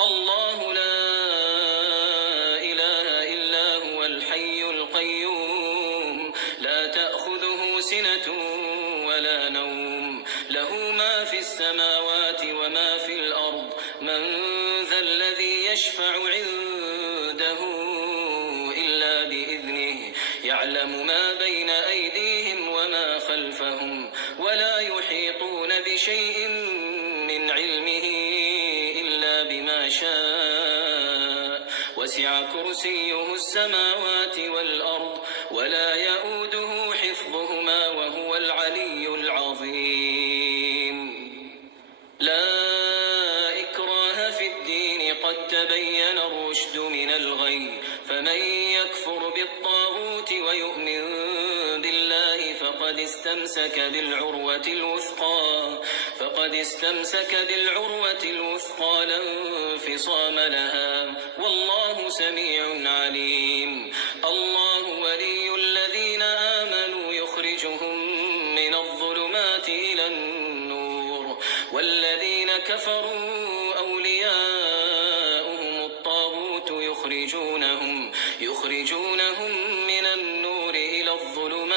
الله لا إله إلا هو الحي القيوم لا تأخذه سنة ولا نوم له ما في السماوات وما في الأرض من ذا الذي يشفع عنده إلا بإذنه يعلم ما بين أيديهم وما خلفهم ولا يحيطون بشيء من علمه إلا بما شاء وسع كرسيه السماوات والأرض ولا يؤوده حفظهما وهو العلي العظيم لا إكراه في الدين قد تبين الرشد من الغي فمن يكفر بالطاغوت ويؤمن بالله فقد استمسك بالعروة الوثقى لا انفصام لها والله سميع عليم الله ولي الذين آمنوا يخرجهم من الظلمات إلى النور والذين كفروا أولياؤهم الطاغوت يخرجونهم من النور إلى الظلمات